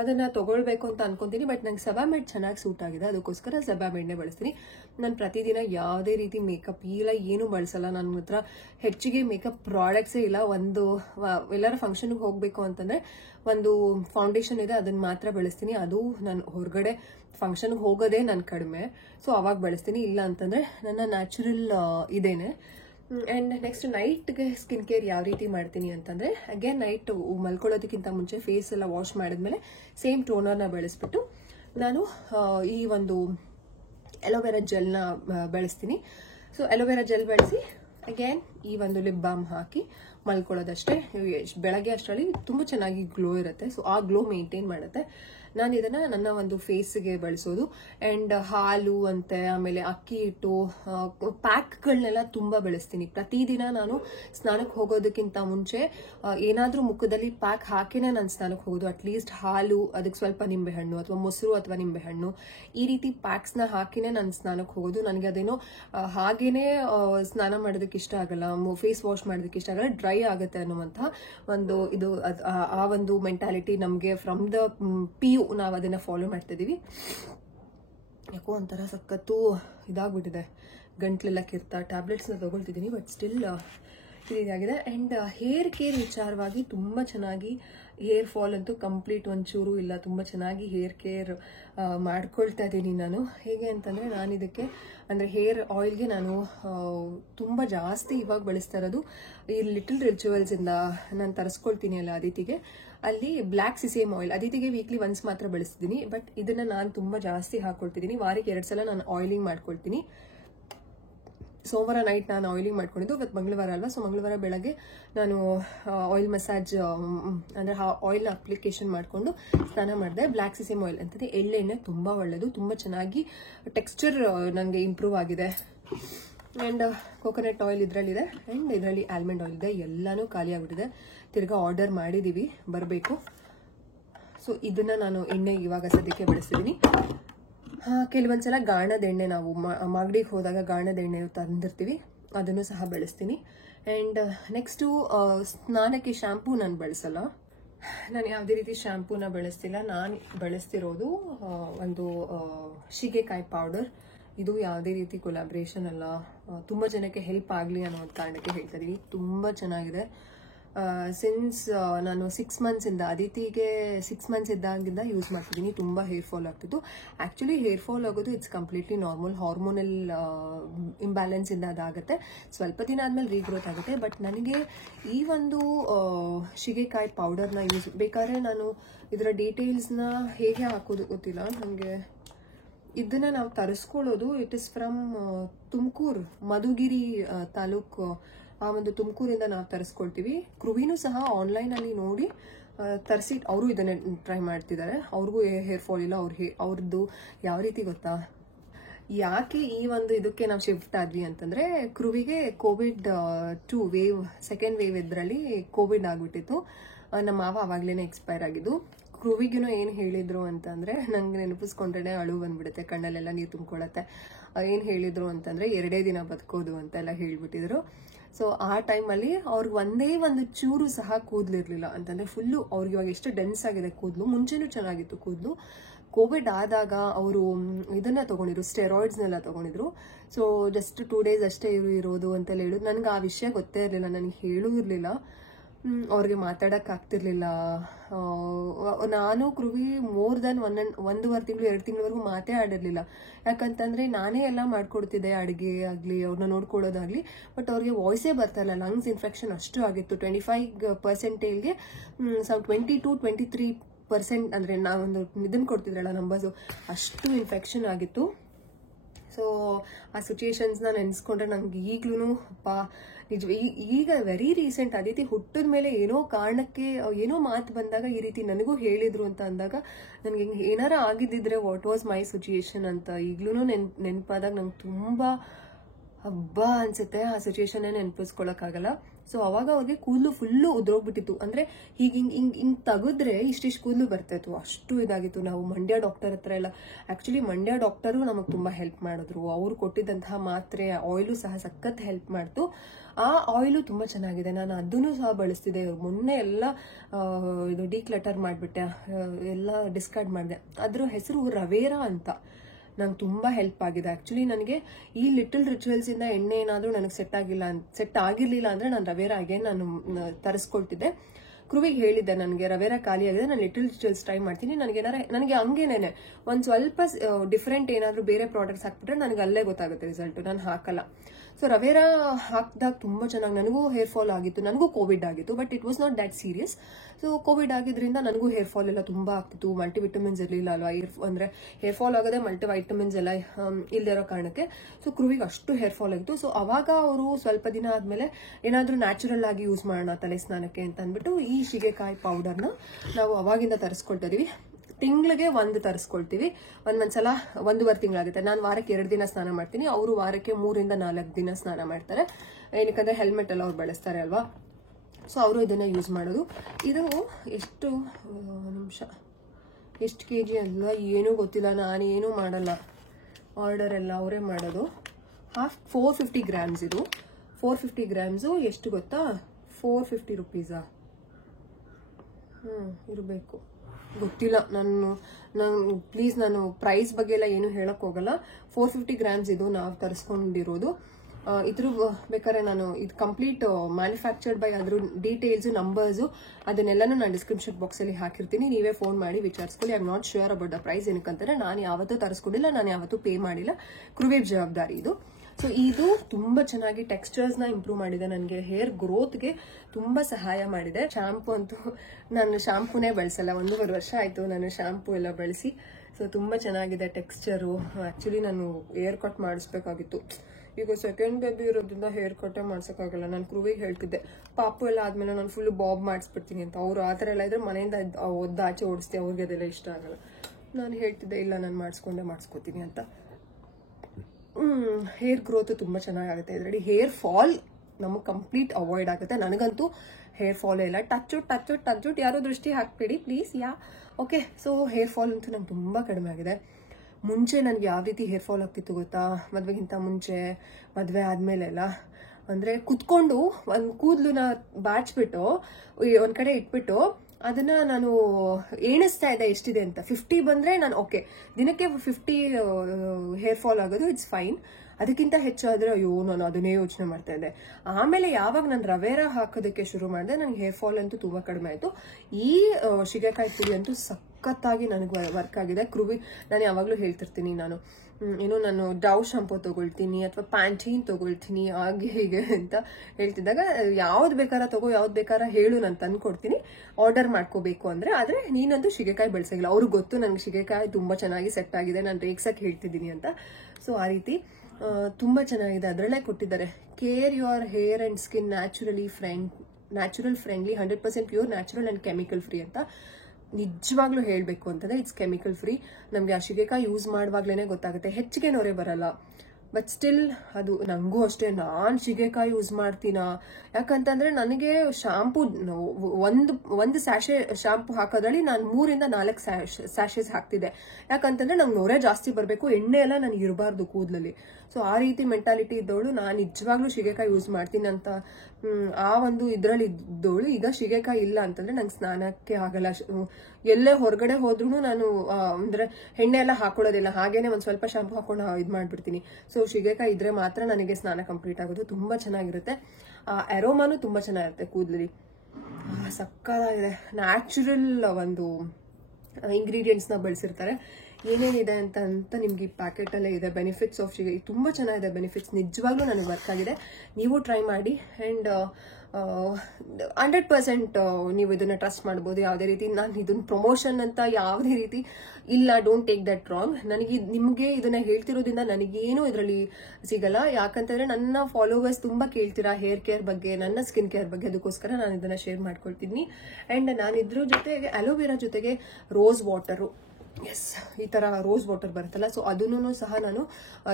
ಅದನ್ನು ತೊಗೊಳ್ಬೇಕು ಅಂತ ಅನ್ಕೊಂತೀನಿ, ಬಟ್ ನಂಗೆ ಸೆಬಾಮೇಡ್ ಚೆನ್ನಾಗಿ ಸೂಟ್ ಆಗಿದೆ, ಅದಕ್ಕೋಸ್ಕರ ಸೆಬಾಮೇಡ್ನೇ ಬಳಸ್ತೀನಿ. ನಾನು ಪ್ರತಿದಿನ ಯಾವುದೇ ರೀತಿ ಮೇಕಪ್ ಇಲ್ಲ ಏನೂ ಬಳಸಲ್ಲ. ನನ್ನ ಹತ್ರ ಹೆಚ್ಚಿಗೆ ಮೇಕಪ್ ಪ್ರಾಡಕ್ಟ್ಸೇ ಇಲ್ಲ. ಒಂದು ಎಲ್ಲರ ಫಂಕ್ಷನ್ಗೆ ಹೋಗಬೇಕು ಅಂತಂದರೆ ಒಂದು ಫೌಂಡೇಶನ್ ಇದೆ, ಅದನ್ನು ಮಾತ್ರ ಬಳಸ್ತೀನಿ. ಅದು ನಾನು ಹೊರಗಡೆ ಫಂಕ್ಷನ್ಗೆ ಹೋಗೋದೇ ನಾನು ಕಡಿಮೆ, ಸೊ ಅವಾಗ ಬಳಸ್ತೀನಿ. ಇಲ್ಲ ಅಂತಂದರೆ ನನ್ನ ನ್ಯಾಚುರಲ್ ಇದೇನೆ. ಆ್ಯಂಡ್ ನೆಕ್ಸ್ಟ್ ನೈಟ್ಗೆ ಸ್ಕಿನ್ ಕೇರ್ ಯಾವ ರೀತಿ ಮಾಡ್ತೀನಿ ಅಂತಂದರೆ, ಅಗೇನ್ ನೈಟ್ ಮಲ್ಕೊಳ್ಳೋದಕ್ಕಿಂತ ಮುಂಚೆ ಫೇಸ್ ಎಲ್ಲ ವಾಶ್ ಮಾಡಿದ್ಮೇಲೆ ಸೇಮ್ ಟೋನರ್ನ ಬಳಸ್ಬಿಟ್ಟು ನಾನು ಈ ಒಂದು ಅಲೋವೆರಾ ಜೆಲ್ನ ಬಳಸ್ತೀನಿ. ಸೊ ಅಲೋವೆರಾ ಜೆಲ್ ಬಳಸಿ ಅಗೇನ್ ಈ ಒಂದು ಲಿಪ್ ಬಾಮ್ ಹಾಕಿ ಮಲ್ಕೊಳ್ಳೋದಷ್ಟೇ. ಬೆಳಗ್ಗೆ ಅಷ್ಟರಲ್ಲಿ ತುಂಬ ಚೆನ್ನಾಗಿ ಗ್ಲೋ ಇರುತ್ತೆ. ಸೊ ಆ ಗ್ಲೋ ಮೇಂಟೈನ್ ಮಾಡುತ್ತೆ. ನಾನು ಇದನ್ನು ನನ್ನ ಒಂದು ಫೇಸ್ಗೆ ಬಳಸೋದು. ಆ್ಯಂಡ್ ಹಾಲು ಅಂತೆ, ಆಮೇಲೆ ಅಕ್ಕಿ ಹಿಟ್ಟು, ಪ್ಯಾಕ್ಗಳನ್ನೆಲ್ಲ ತುಂಬ ಬಳಸ್ತೀನಿ. ಪ್ರತಿದಿನ ನಾನು ಸ್ನಾನಕ್ಕೆ ಹೋಗೋದಕ್ಕಿಂತ ಮುಂಚೆ ಏನಾದರೂ ಮುಖದಲ್ಲಿ ಪ್ಯಾಕ್ ಹಾಕಿನೇ ನಾನು ಸ್ನಾನಕ್ಕೆ ಹೋಗೋದು. ಅಟ್ಲೀಸ್ಟ್ ಹಾಲು, ಅದಕ್ಕೆ ಸ್ವಲ್ಪ ನಿಂಬೆಹಣ್ಣು ಅಥವಾ ಮೊಸರು ಅಥವಾ ನಿಂಬೆಹಣ್ಣು, ಈ ರೀತಿ ಪ್ಯಾಕ್ಸ್ನ ಹಾಕಿನೇ ನಾನು ಸ್ನಾನಕ್ಕೆ ಹೋಗೋದು. ನನಗೆ ಅದೇನೋ ಹಾಗೇನೆ ಸ್ನಾನ ಮಾಡೋದಕ್ಕೆ ಇಷ್ಟ ಆಗಲ್ಲ, ಫೇಸ್ ವಾಶ್ ಮಾಡೋದಕ್ಕೆ ಇಷ್ಟ ಆಗಲ್ಲ, ಡ್ರೈ ಆಗುತ್ತೆ ಅನ್ನುವಂಥ ಒಂದು ಇದು ಆ ಒಂದು ಮೆಂಟಾಲಿಟಿ ನಮಗೆ ಫ್ರಮ್ ದ PU ನಾವು ಅದನ್ನ ಫಾಲೋ ಮಾಡ್ತಿದ್ದೀವಿ. ಯಾಕೋ ಒಂಥರ ಸಖತ್ತು ಇದಾಗ್ಬಿಟ್ಟಿದೆ, ಗಂಟ್ಲೆಲ್ಲ ಕಿರ್ತಾ. ಟ್ಯಾಬ್ಲೆಟ್ಸ್ನ ತಗೊಳ್ತಿದ್ದೀನಿ, ಬಟ್ ಸ್ಟಿಲ್ ಇದಾಗಿದೆ. ಆ್ಯಂಡ್ ಹೇರ್ ಕೇರ್ ವಿಚಾರವಾಗಿ ತುಂಬ ಚೆನ್ನಾಗಿ, ಹೇರ್ ಫಾಲ್ ಅಂತೂ ಕಂಪ್ಲೀಟ್ ಒಂಚೂರು ಇಲ್ಲ. ತುಂಬ ಚೆನ್ನಾಗಿ ಹೇರ್ ಕೇರ್ ಮಾಡ್ಕೊಳ್ತಾ ಇದ್ದೀನಿ ನಾನು. ಹೇಗೆ ಅಂತಂದರೆ ನಾನು ಇದಕ್ಕೆ ಅಂದರೆ ಹೇರ್ ಆಯಿಲ್ಗೆ ನಾನು ತುಂಬ ಜಾಸ್ತಿ ಇವಾಗ ಬಳಸ್ತಾ ಇರೋದು ಈ ಲಿಟಲ್ ರಿಚುವಲ್ಸಿಂದ ನಾನು ತರಿಸ್ಕೊಳ್ತೀನಿ ಅಲ್ಲ ಅದಿತಿಗೆ, ಅಲ್ಲಿ ಬ್ಲ್ಯಾಕ್ ಸಿಸೇಮ್ ಆಯಿಲ್ ಅದಿತಿಗೆ ವೀಕ್ಲಿ ಒನ್ಸ್ ಮಾತ್ರ ಬಳಸ್ತಿದ್ದೀನಿ. ಬಟ್ ಇದನ್ನು ನಾನು ತುಂಬ ಜಾಸ್ತಿ ಹಾಕ್ಕೊಳ್ತಿದ್ದೀನಿ. ವಾರಕ್ಕೆ 2 ಸಲ ನಾನು ಆಯಿಲಿಂಗ್ ಮಾಡ್ಕೊಳ್ತೀನಿ. ಸೋಮವಾರ ನೈಟ್ ನಾನು ಆಯಿಲಿಂಗ್ ಮಾಡ್ಕೊಂಡಿದ್ದು, ಇವತ್ತು ಮಂಗಳವಾರ ಅಲ್ವಾ, ಸೊ ಮಂಗಳವಾರ ಬೆಳಗ್ಗೆ ನಾನು ಆಯಿಲ್ ಮಸಾಜ್ ಅಂದರೆ ಆಯಿಲ್ ಅಪ್ಲಿಕೇಶನ್ ಮಾಡಿಕೊಂಡು ಸ್ನಾನ ಮಾಡಿದೆ. ಬ್ಲ್ಯಾಕ್ ಸಿಸೇಮ್ ಆಯಿಲ್ ಅಂತಂದರೆ ಎಳ್ಳೆಣ್ಣೆ ತುಂಬ ಒಳ್ಳೆಯದು, ತುಂಬ ಚೆನ್ನಾಗಿ ಟೆಕ್ಸ್ಚರ್ ನನಗೆ ಇಂಪ್ರೂವ್ ಆಗಿದೆ. ಆ್ಯಂಡ್ ಕೋಕೋನಟ್ ಆಯಿಲ್ ಇದರಲ್ಲಿದೆ, ಆ್ಯಂಡ್ ಇದರಲ್ಲಿ ಆಲ್ಮಂಡ್ ಆಯಿಲ್ ಇದೆ. ಎಲ್ಲನೂ ಖಾಲಿ ಆಗಿಬಿಟ್ಟಿದೆ. ತಿರ್ಗಾ ಆರ್ಡರ್ ಮಾಡಿದ್ದೀವಿ, ಬರಬೇಕು. ಸೊ ಇದನ್ನು ನಾನು ಎಣ್ಣೆ ಇವಾಗ ಸದ್ಯಕ್ಕೆ ಬಳಸ್ತಿದ್ದೀನಿ. ಕೆಲವೊಂದ್ಸಲ ಗಾಣದ ಎಣ್ಣೆ ನಾವು ಮಾಗಡಿಗೆ ಹೋದಾಗ ಗಾಣದ ಎಣ್ಣೆ ತಂದಿರ್ತೀವಿ, ಅದನ್ನು ಸಹ ಬಳಸ್ತೀನಿ. ಆ್ಯಂಡ್ ನೆಕ್ಸ್ಟು ಸ್ನಾನಕ್ಕೆ ಶ್ಯಾಂಪೂ ನಾನು ಬಳಸಲ್ಲ. ನಾನು ಯಾವುದೇ ರೀತಿ ಶ್ಯಾಂಪೂನ ಬಳಸ್ತಿಲ್ಲ. ನಾನು ಬಳಸ್ತಿರೋದು ಒಂದು ಶೀಗೆಕಾಯಿ ಪೌಡರ್. ಇದು ಯಾವುದೇ ರೀತಿ ಕೊಲಾಬ್ರೇಷನ್ ಅಲ್ಲ, ತುಂಬ ಜನಕ್ಕೆ ಹೆಲ್ಪ್ ಆಗಲಿ ಅನ್ನೋ ಒಂದು ಕಾರಣಕ್ಕೆ ಹೇಳ್ತಾ ಇದ್ದೀನಿ. ತುಂಬ ಚೆನ್ನಾಗಿದೆ. ಸಿನ್ಸ್ ನಾನು 6 ಮಂತ್ಸಿಂದ ಅದಿತಿಗೆ 6 ಮಂತ್ಸ್ ಇದ್ದಾಗಿಂದ ಯೂಸ್ ಮಾಡ್ತಿದ್ದೀನಿ. ತುಂಬ ಹೇರ್ ಫಾಲ್ ಆಗ್ತಿತ್ತು. ಆ್ಯಕ್ಚುಲಿ ಹೇರ್ ಫಾಲ್ ಆಗೋದು ಇಟ್ಸ್ ಕಂಪ್ಲೀಟ್ಲಿ ನಾರ್ಮಲ್, ಹಾರ್ಮೋನಲ್ ಇಂಬ್ಯಾಲೆನ್ಸಿಂದ ಅದಾಗುತ್ತೆ. ಸ್ವಲ್ಪ ದಿನ ಆದಮೇಲೆ ರೀಗ್ರೋತ್ ಆಗುತ್ತೆ. ಬಟ್ ನನಗೆ ಈ ಒಂದು ಶೀಗೆಕಾಯಿ ಪೌಡರ್ನ ಯೂಸ್, ಬೇಕಾದ್ರೆ ನಾನು ಇದರ ಡೀಟೇಲ್ಸ್ನ ಹೇಗೆ ಹಾಕೋದು ಗೊತ್ತಿಲ್ಲ ನನಗೆ. ಇದನ್ನು ನಾವು ತರಿಸ್ಕೊಳ್ಳೋದು, it is from Tumakuru, Madhugiri taluk, ಆ ಒಂದು ತುಮಕೂರಿಂದ ನಾವು ತರಿಸ್ಕೊಳ್ತೀವಿ. ಕೃವಿನೂ ಸಹ ಆನ್ಲೈನಲ್ಲಿ ನೋಡಿ ತರಿಸಿ ಅವರು ಇದನ್ನೇ ಟ್ರೈ ಮಾಡ್ತಿದ್ದಾರೆ. ಅವ್ರಿಗೂ ಹೇರ್ ಫಾಲ್ ಇಲ್ಲ. ಅವ್ರದ್ದು ಯಾವ ರೀತಿ ಗೊತ್ತಾ, ಯಾಕೆ ಈ ಒಂದು ಇದಕ್ಕೆ ನಾವು ಶಿಫ್ಟ್ ಆದ್ವಿ ಅಂತಂದರೆ, ಕೃವಿಗೆ ಕೋವಿಡ್-2 ವೇವ್, ಸೆಕೆಂಡ್ ವೇವ್ ಇದರಲ್ಲಿ ಕೋವಿಡ್ ಆಗಿಬಿಟ್ಟಿತ್ತು. ನಮ್ಮ ಮಾವ ಆವಾಗಲೇ ಎಕ್ಸ್ಪೈರ್ ಆಗಿದ್ದು. ಕೃವಿಗೂ ಏನು ಹೇಳಿದ್ರು ಅಂತಂದರೆ, ನಂಗೆ ನೆನಪಿಸ್ಕೊಂಡ್ರೆ ಅಳು ಬಂದ್ಬಿಡುತ್ತೆ, ಕಣ್ಣಲ್ಲೆಲ್ಲ ನೀರು ತುಂಬ್ಕೊಳತ್ತೆ. ಏನು ಹೇಳಿದ್ರು ಅಂತಂದರೆ 2 ದಿನ ಬದುಕೋದು ಅಂತೆಲ್ಲ ಹೇಳ್ಬಿಟ್ಟಿದ್ರು. ಸೊ ಆ ಟೈಮಲ್ಲಿ ಅವ್ರಿಗೆ ಒಂದೇ ಒಂದು ಚೂರು ಸಹ ಕೂದಲಿರಲಿಲ್ಲ. ಅಂತಂದರೆ ಫುಲ್ಲು ಅವ್ರಿಗೆ ಇವಾಗ ಎಷ್ಟು ಡೆನ್ಸ್ ಆಗಿದೆ ಕೂದಲು, ಮುಂಚೆನೂ ಚೆನ್ನಾಗಿತ್ತು ಕೂದಲು. ಕೋವಿಡ್ ಆದಾಗ ಅವರು ಇದನ್ನು ತೊಗೊಂಡಿದ್ರು, ಸ್ಟೆರಾಯ್ಡ್ಸ್ನೆಲ್ಲ ತೊಗೊಂಡಿದ್ರು. ಸೊ ಜಸ್ಟ್ 2 ಡೇಸ್ ಅಷ್ಟೇ ಇರೋದು ಅಂತೆಲ್ಲ ಹೇಳಿದ್ರು. ನನಗೆ ಆ ವಿಷಯ ಗೊತ್ತೇ ಇರಲಿಲ್ಲ, ನನಗೆ ಹೇಳೂ ಇರಲಿಲ್ಲ. ಅವ್ರಿಗೆ ಮಾತಾಡಕ್ ಆಗ್ತಿರ್ಲಿಲ್ಲ. ನಾನು ಕೃವಿ ಮೋರ್ ದನ್ 1.5 ತಿಂಗಳು 2 ತಿಂಗಳವರೆಗೂ ಮಾತೇ ಆಡಿರ್ಲಿಲ್ಲ. ಯಾಕಂತಂದ್ರೆ ನಾನೇ ಎಲ್ಲ ಮಾಡ್ಕೊಡ್ತಿದ್ದೆ, ಅಡಿಗೆ ಆಗ್ಲಿ ಅವ್ರನ್ನ ನೋಡ್ಕೊಳ್ಳೋದಾಗ್ಲಿ. ಬಟ್ ಅವ್ರಿಗೆ ವಾಯ್ಸೇ ಬರ್ತಾ ಇಲ್ಲ, ಲಂಗ್ಸ್ ಇನ್ಫೆಕ್ಷನ್ ಅಷ್ಟು ಆಗಿತ್ತು. 25%ಗೆ 22-23% ಅಂದ್ರೆ ನಾವೊಂದು ಇದನ್ನ ಕೊಡ್ತಿದ್ರಲ್ಲ ನಂಬರ್ಸು, ಅಷ್ಟು ಇನ್ಫೆಕ್ಷನ್ ಆಗಿತ್ತು. ಸೊ ಆ ಸಿಚುಯೇಷನ್ಸ್ನ ನೆನೆಸ್ಕೊಂಡ್ರೆ ನಂಗೆ ಈಗ್ಲೂ ನಿಜ ಈಗ ವೆರಿ ರೀಸೆಂಟ್ ಅದಿತಿ ಹುಟ್ಟಿದ ಮೇಲೆ ಏನೋ ಕಾರಣಕ್ಕೆ ಏನೋ ಮಾತು ಬಂದಾಗ ಈ ರೀತಿ ನನಗೂ ಹೇಳಿದ್ರು ಅಂತ ಅಂದಾಗ ನನಗೆ ಏನಾರ ಆಗಿದ್ದಿದ್ರೆ ವಾಟ್ ವಾಸ್ ಮೈ ಸಿಚುಯೇಷನ್ ಅಂತ ಈಗ್ಲೂ ನೆನಪಾದಾಗ ನಂಗೆ ತುಂಬಾ ಹಬ್ಬ ಅನ್ಸುತ್ತೆ. ಆ ಸಿಚುಯೇಷನ್ನೇ ನೆನಪಿಸ್ಕೊಳಕ್ಕಾಗಲ್ಲ. ಸೊ ಅವಾಗ ಅವ್ರಿಗೆ ಕೂದಲು ಫುಲ್ಲು ಉದ್ರೋಗ್ಬಿಟ್ಟಿತ್ತು. ಅಂದ್ರೆ ಹಿಂಗ್ ತೆಗೆದ್ರೆ ಇಷ್ಟಿಷ್ಟು ಕೂದಲು ಬರ್ತಾಯಿತ್ತು, ಅಷ್ಟು ಇದಾಗಿತ್ತು. ನಾವು ಮಂಡ್ಯ ಡಾಕ್ಟರ್ ಹತ್ರ ಎಲ್ಲ, ಆಕ್ಚುಲಿ ಮಂಡ್ಯ ಡಾಕ್ಟರು ನಮಗೆ ತುಂಬಾ ಹೆಲ್ಪ್ ಮಾಡಿದ್ರು. ಅವ್ರು ಕೊಟ್ಟಿದ್ದಂತಹ ಮಾತ್ರೆ ಆಯಿಲು ಸಹ ಸಖತ್ ಹೆಲ್ಪ್ ಮಾಡ್ತು. ಆ ಆಯಿಲು ತುಂಬಾ ಚೆನ್ನಾಗಿದೆ, ನಾನು ಅದನ್ನು ಸಹ ಬಳಸ್ತಿದ್ದೆ. ಮೊನ್ನೆ ಎಲ್ಲ ಇದು ಡಿಕ್ಲಟರ್ ಮಾಡಿಬಿಟ್ಟೆ, ಎಲ್ಲ ಡಿಸ್ಕಾರ್ಡ್ ಮಾಡಿದೆ. ಅದ್ರ ಹೆಸರು ರವೇರಾ ಅಂತ. ನಂಗೆ ತುಂಬಾ ಹೆಲ್ಪ್ ಆಗಿದೆ. ಆಕ್ಚುಲಿ ನನಗೆ ಈ ಲಿಟಲ್ ರಿಚುವಲ್ಸ್ ಇಂದ ಎಣ್ಣೆ ಏನಾದ್ರೂ ನನಗೆ ಸೆಟ್ ಆಗಿರ್ಲಿಲ್ಲ ಅಂದ್ರೆ ನಾನು ರವೇರಾ ನಾನು ತರಿಸ್ಕೊಳ್ತಿದ್ದೆ. ಕೃವಿಗೆ ಹೇಳಿದ್ದೆ, ನನಗೆ ರವೇರಾ ಖಾಲಿ ಆಗಿದೆ, ನಾನು ಲಿಟಲ್ ರಿಚುವಲ್ಸ್ ಟ್ರೈ ಮಾಡ್ತೀನಿ. ನನಗೆ ಹಂಗೇನೇನೆ ಒಂದ್ ಸ್ವಲ್ಪ ಡಿಫ್ರೆಂಟ್ ಏನಾದ್ರೂ ಬೇರೆ ಪ್ರಾಡಕ್ಟ್ಸ್ ಹಾಕ್ಬಿಟ್ರೆ ನನಗೆ ಅಲ್ಲೇ ಗೊತ್ತಾಗುತ್ತೆ ರಿಸಲ್ಟ್, ನಾನು ಹಾಕಲ್ಲ. ಸೊ ರವೇರಾ ಹಾಕಿದಾಗ ತುಂಬಾ ಚೆನ್ನಾಗಿ ನನಗೂ ಹೇರ್ ಫಾಲ್ ಆಗಿತ್ತು. ನನಗೂ ಕೋವಿಡ್ ಆಗಿತ್ತು, but it was not that serious. So Covid ಆಗಿದ್ರಿಂದ ನನಗೂ ಹೇರ್ ಫಾಲ್ ಎಲ್ಲ ತುಂಬಾ ಆಗ್ತಿತ್ತು. ಮಲ್ಟಿವಿಟಮಿನ್ಸ್ ಇರಲಿಲ್ಲ ಅಲ್ವಾ, ಅಂದ್ರೆ ಹೇರ್ ಫಾಲ್ ಆಗೋದೇ ಮಲ್ಟಿವೈಟಮಿನ್ಸ್ ಎಲ್ಲ ಇಲ್ದಿರೋ ಕಾರಣಕ್ಕೆ. ಸೊ ಕೃವಿಗೆ ಅಷ್ಟು ಹೇರ್ ಫಾಲ್ ಆಗಿತ್ತು. ಸೊ ಅವಾಗ ಅವರು ಸ್ವಲ್ಪ ದಿನ ಆದ್ಮೇಲೆ ಏನಾದ್ರೂ ನ್ಯಾಚುರಲ್ ಆಗಿ ಯೂಸ್ ಮಾಡೋಣ ತಲೆ ಸ್ನಾನಕ್ಕೆ ಅಂತ ಅಂದ್ಬಿಟ್ಟು ಈ ಶಿಗೆಕಾಯಿ ಪೌಡರ್ನ ನಾವು ಅವಾಗಿಂದ ತರಿಸ್ಕೊಳ್ತಾ ಇದೀವಿ. ತಿಂಗಳಿಗೆ ಒಂದು ತರಿಸ್ಕೊಳ್ತೀವಿ. ಒಂದೊಂದ್ಸಲ 1.5 ತಿಂಗಳಾಗುತ್ತೆ. ನಾನು ವಾರಕ್ಕೆ 2 ದಿನ ಸ್ನಾನ ಮಾಡ್ತೀನಿ, ಅವರು ವಾರಕ್ಕೆ 3-4 ದಿನ ಸ್ನಾನ ಮಾಡ್ತಾರೆ. ಏನಕ್ಕಂದ್ರೆ ಹೆಲ್ಮೆಟ್ ಎಲ್ಲ ಅವ್ರು ಬಳಸ್ತಾರೆ ಅಲ್ವಾ. ಸೊ ಅವರು ಇದನ್ನ ಯೂಸ್ ಮಾಡೋದು. ಇದು ಎಷ್ಟು ನಿಮಿಷ ಎಷ್ಟು kg ಅಲ್ಲ ಏನೂ ಗೊತ್ತಿಲ್ಲ, ನಾನೇನು ಮಾಡಲ್ಲ, ಆರ್ಡರ್ ಎಲ್ಲ ಅವರೇ ಮಾಡೋದು. 450 ಗ್ರಾಮ್ಸ್ ಇದು. 450 ಗ್ರಾಮ್ಸು ಎಷ್ಟು ಗೊತ್ತಾ, 450 ರುಪೀಸಾ ಇರಬೇಕು, ಗೊತ್ತಿಲ್ಲ. ಪ್ಲೀಸ್ ನಾನು ಪ್ರೈಸ್ ಬಗ್ಗೆ ಎಲ್ಲ ಏನು ಹೇಳಕ್ ಹೋಗಲ್ಲ. 450 ಗ್ರಾಮ್ಸ್ ಇದು ನಾವು ತರಿಸ್ಕೊಂಡಿರೋದು. ಇದ್ರ ಬೇಕಾದ್ರೆ ನಾನು ಇದು ಕಂಪ್ಲೀಟ್ ಮ್ಯಾನುಫ್ಯಾಕ್ಚರ್ಡ್ ಬೈ ಅದ್ರ ಡೀಟೇಲ್ಸ್ ನಂಬರ್ಸು ಅದನ್ನೆಲ್ಲನೂ ನಾನು ಡಿಸ್ಕ್ರಿಪ್ಷನ್ ಬಾಕ್ಸ್ ಅಲ್ಲಿ ಹಾಕಿರ್ತೀನಿ. ನೀವೇ ಫೋನ್ ಮಾಡಿ ವಿಚಾರಿಸ್ಕೊಳ್ಳಿ. I am not sure about the price. ಏನಕ್ಕಂತಾರೆ ನಾನು ಯಾವತ್ತೂ ತರಿಸ್ಕೊಂಡಿಲ್ಲ, ನಾನು ಯಾವತ್ತೂ ಪೇ ಮಾಡಿಲ್ಲ. ಕೃವೇಬ್ ಜವಾಬ್ದಾರಿ ಇದು. ಸೊ ಇದು ತುಂಬಾ ಚೆನ್ನಾಗಿ ಟೆಕ್ಸ್ಚರ್ಸ್ ನ ಇಂಪ್ರೂವ್ ಮಾಡಿದೆ, ನನಗೆ ಹೇರ್ ಗ್ರೋತ್ಗೆ ತುಂಬಾ ಸಹಾಯ ಮಾಡಿದೆ. ಶಾಂಪೂ ಅಂತೂ ನಾನು ಶಾಂಪೂನೇ ಬಳಸಲ್ಲ, 1.5 ವರ್ಷ ಆಯ್ತು ನಾನು ಶಾಂಪೂ ಎಲ್ಲ ಬಳಸಿ. ಸೊ ತುಂಬಾ ಚೆನ್ನಾಗಿದೆ ಟೆಕ್ಸ್ಚರು. ಆಕ್ಚುಲಿ ನಾನು ಹೇರ್ ಕಟ್ ಮಾಡಿಸ್ಬೇಕಾಗಿತ್ತು. ಈಗ ಸೆಕೆಂಡ್ ಬೇಬಿ ಇರೋದ್ರಿಂದ ಹೇರ್ ಕಟ್ಟೇ ಮಾಡ್ಸೋಕ್ಕಾಗಲ್ಲ. ನಾನು ಕೃವಿಗೆ ಹೇಳ್ತಿದ್ದೆ, ಪಾಪು ಎಲ್ಲ ಆದ್ಮೇಲೆ ನಾನು ಫುಲ್ ಬಾಬ್ ಮಾಡಿಸ್ಬಿಡ್ತೀನಿ ಅಂತ. ಅವ್ರು ಆ ಥರ ಎಲ್ಲ ಇದ್ರೆ ಮನೆಯಿಂದ ಆಚೆ ಓಡಿಸ್ತೀವಿ, ಅವ್ರಿಗೆ ಅದೆಲ್ಲ ಇಷ್ಟ ಆಗಲ್ಲ. ನಾನು ಹೇಳ್ತಿದ್ದೆ, ಇಲ್ಲ ನಾನು ಮಾಡಿಸ್ಕೋತೀನಿ ಅಂತ. ಹೇರ್ ಗ್ರೋತ್ ತುಂಬಾ ಚೆನ್ನಾಗುತ್ತೆ ಇದರಲ್ಲಿ. ಹೇರ್ ಫಾಲ್ ನಮಗೆ ಕಂಪ್ಲೀಟ್ ಅವಾಯ್ಡ್ ಆಗುತ್ತೆ. ನನಗಂತೂ ಹೇರ್ ಫಾಲ್ ಇಲ್ಲ. ಟಚ್ ಯಾರೋ ದೃಷ್ಟಿ ಹಾಕ್ಬೇಡಿ please. Okay. So hair fall ಅಂತೂ ನಂಗೆ ತುಂಬಾ ಕಡಿಮೆ ಆಗಿದೆ. ಮುಂಚೆ ನನಗೆ ಯಾವ ರೀತಿ ಹೇರ್ ಫಾಲ್ ಆಗ್ತಿತ್ತು ಗೊತ್ತಾ, ಮದ್ವೆಗಿಂತ ಮುಂಚೆ, ಮದ್ವೆ ಆದ್ಮೇಲೆಲ್ಲ ಅಂದ್ರೆ ಕುತ್ಕೊಂಡು ಒಂದು ಕೂದಲನ್ನ ಬಾಚ್ಬಿಟ್ಟು ಒಂದ್ ಕಡೆ ಇಟ್ಬಿಟ್ಟು ಅದನ್ನ ನಾನು ಎಣಿಸ್ತಾ ಇದ್ದೆ ಎಷ್ಟಿದೆ ಅಂತ. 50 ಬಂದ್ರೆ ನಾನು ಓಕೆ, ದಿನಕ್ಕೆ 50 ಹೇರ್ ಫಾಲ್ ಆಗೋದು ಇಟ್ಸ್ ಫೈನ್. ಅದಕ್ಕಿಂತ ಹೆಚ್ಚಾದ್ರೆ ಅಯ್ಯೋ ನಾನು ಅದನ್ನೇ ಯೋಚನೆ ಮಾಡ್ತಾ ಇದ್ದೆ. ಆಮೇಲೆ ಯಾವಾಗ ನಾನು ರವೇರಾ ಹಾಕೋದಕ್ಕೆ ಶುರು ಮಾಡಿದೆ, ನನಗೆ ಹೇರ್ ಫಾಲ್ ಅಂತೂ ತುಂಬಾ ಕಡಿಮೆ ಆಯ್ತು. ಈ ಶಿಗೆಕಾಯಿ ಪುಡಿ ಅಂತೂ ಸಖತ್ತಾಗಿ ನನಗೆ ವರ್ಕ್ ಆಗಿದೆ. ಕೃವಿ ನಾನು ಯಾವಾಗ್ಲೂ ಹೇಳ್ತಿರ್ತೀನಿ, ನಾನು ಡವ್ ಶಾಂಪೂ ತಗೊಳ್ತೀನಿ ಅಥವಾ ಪ್ಯಾಂಟೀನ್ ತಗೊಳ್ತೀನಿ ಹಾಗೆ ಹೀಗೆ ಅಂತ ಹೇಳ್ತಿದ್ದಾಗ, ಯಾವ್ದು ಬೇಕಾರ ತಗೋ, ಯಾವ್ದು ಬೇಕಾರ ಹೇಳು, ನಾನು ತಂದು ಕೊಡ್ತೀನಿ, ಆರ್ಡರ್ ಮಾಡ್ಕೋಬೇಕು ಅಂದ್ರೆ. ಆದ್ರೆ ನೀನಂತೂ ಶಿಗೆಕಾಯಿ ಬೆಳೆಸಿಲ್ಲ. ಅವ್ರಿಗೆ ಗೊತ್ತು ನನಗೆ ಶಿಗೆಕಾಯಿ ತುಂಬಾ ಚೆನ್ನಾಗಿ ಸೆಟ್ ಆಗಿದೆ, ನಾನು ರೇಗ್ಸಕ್ಕೆ ಹೇಳ್ತಿದ್ದೀನಿ ಅಂತ. ಸೊ ಆ ರೀತಿ ತುಂಬಾ ಚೆನ್ನಾಗಿದೆ. ಅದರಲ್ಲೇ ಕೊಟ್ಟಿದ್ದಾರೆ, care your hair and skin natural friendly 100% pure natural and chemical free ಅಂತ. ನಿಜವಾಗ್ಲೂ ಹೇಳಬೇಕು ಅಂತಂದ್ರೆ ಇಟ್ಸ್ ಕೆಮಿಕಲ್ ಫ್ರೀ. ನಮಗೆ ಆ ಶಿಗೆಕಾಯಿ ಯೂಸ್ ಮಾಡುವಾಗ್ಲೇನೆ ಗೊತ್ತಾಗುತ್ತೆ, ಹೆಚ್ಚಿಗೆ ನೊರೆ ಬರಲ್ಲ. ಬಟ್ ಸ್ಟಿಲ್ ಅದು ನಂಗೂ ಅಷ್ಟೇ, ನಾನು ಶಿಗೆಕಾಯಿ ಯೂಸ್ ಮಾಡ್ತೀನ. ಯಾಕಂತಂದ್ರೆ ನನಗೆ ಶಾಂಪೂ ಒಂದು ಸ್ಯಾಶೆ ಶಾಂಪೂ ಹಾಕೋದ್ರಲ್ಲಿ ನಾನು 3-4 ಸ್ಯಾಶೆಸ್ ಹಾಕ್ತಿದ್ದೆ. ಯಾಕಂತಂದ್ರೆ ನಂಗೆ ನೊರೆ ಜಾಸ್ತಿ ಬರಬೇಕು, ಎಣ್ಣೆ ಎಲ್ಲ ನನಗೆ ಇರಬಾರ್ದು ಕೂದಲಲ್ಲಿ. ಸೊ ಆ ರೀತಿ ಮೆಂಟಾಲಿಟಿ ಇದ್ದವಳು ನಾನು ನಿಜವಾಗ್ಲೂ ಶಿಗೆಕಾಯಿ ಯೂಸ್ ಮಾಡ್ತೀನಿ ಅಂತ ಆ ಒಂದು ಇದ್ರಲ್ಲಿ ಇದ್ದವಳು. ಈಗ ಶಿಗೆಕಾಯಿ ಇಲ್ಲ ಅಂತಂದ್ರೆ ನಂಗೆ ಸ್ನಾನಕ್ಕೆ ಆಗಲ್ಲ. ಎಲ್ಲೇ ಹೊರಗಡೆ ಹೋದ್ರೂ ನಾನು ಅಂದ್ರೆ ಎಣ್ಣೆ ಎಲ್ಲ ಹಾಕೊಳ್ಳೋದಿಲ್ಲ, ಹಾಗೇನೆ ಒಂದ್ ಸ್ವಲ್ಪ ಶಾಂಪೂ ಹಾಕೊಂಡು ಇದು ಮಾಡ್ಬಿಡ್ತೀನಿ. ಸೊ ಶಿಗೆಕಾಯಿ ಇದ್ರೆ ಮಾತ್ರ ನನಗೆ ಸ್ನಾನ ಕಂಪ್ಲೀಟ್ ಆಗೋದು. ತುಂಬಾ ಚೆನ್ನಾಗಿರುತ್ತೆ. ಆ ಅರೋಮಾನು ತುಂಬಾ ಚೆನ್ನಾಗಿರುತ್ತೆ ಕೂದಲಲ್ಲಿ. ಸಕ್ಕತ್ತಾಗಿದೆ. ನ್ಯಾಚುರಲ್ ಒಂದು ಇಂಗ್ರೀಡಿಯೆಂಟ್ಸ್ನ ಬಳಸಿರ್ತಾರೆ. ಏನೇನಿದೆ ಅಂತ ನಿಮ್ಗೆ ಈ ಪ್ಯಾಕೆಟಲ್ಲೇ ಇದೆ. ಬೆನಿಫಿಟ್ಸ್ ಆಫ್ ಶಿಗೆ ತುಂಬ ಚೆನ್ನಾಗಿದೆ. ಬೆನಿಫಿಟ್ಸ್ ನಿಜವಾಗ್ಲೂ ನನಗೆ ವರ್ಕ್ ಆಗಿದೆ. ನೀವು ಟ್ರೈ ಮಾಡಿ. ಆ್ಯಂಡ್ 100% ನೀವು ಇದನ್ನ ಟ್ರಸ್ಟ್ ಮಾಡ್ಬೋದು. ಯಾವುದೇ ರೀತಿ ನಾನು ಇದನ್ನ ಪ್ರಮೋಷನ್ ಅಂತ ಯಾವುದೇ ರೀತಿ ಇಲ್ಲ. Don't take that wrong. ನಿಮಗೆ ಇದನ್ನ ಹೇಳ್ತಿರೋದ್ರಿಂದ ನನಗೇನು ಇದರಲ್ಲಿ ಸಿಗಲ್ಲ. ಯಾಕಂತಂದ್ರೆ ನನ್ನ ಫಾಲೋವರ್ಸ್ ತುಂಬಾ ಕೇಳ್ತೀರಾ ಹೇರ್ ಕೇರ್ ಬಗ್ಗೆ, ನನ್ನ ಸ್ಕಿನ್ ಕೇರ್ ಬಗ್ಗೆ. ಅದಕ್ಕೋಸ್ಕರ ನಾನು ಇದನ್ನ ಶೇರ್ ಮಾಡ್ಕೊಳ್ತೀನಿ. ಆ್ಯಂಡ್ ನಾನು ಇದ್ರ ಜೊತೆಗೆ ಅಲೋವೆರಾ ಜೊತೆಗೆ ರೋಸ್ ವಾಟರು, ಎಸ್, ಈ ತರ ರೋಸ್ ವಾಟರ್ ಬರುತ್ತಲ್ಲ, ಸೊ ಅದನ್ನು ಸಹ ನಾನು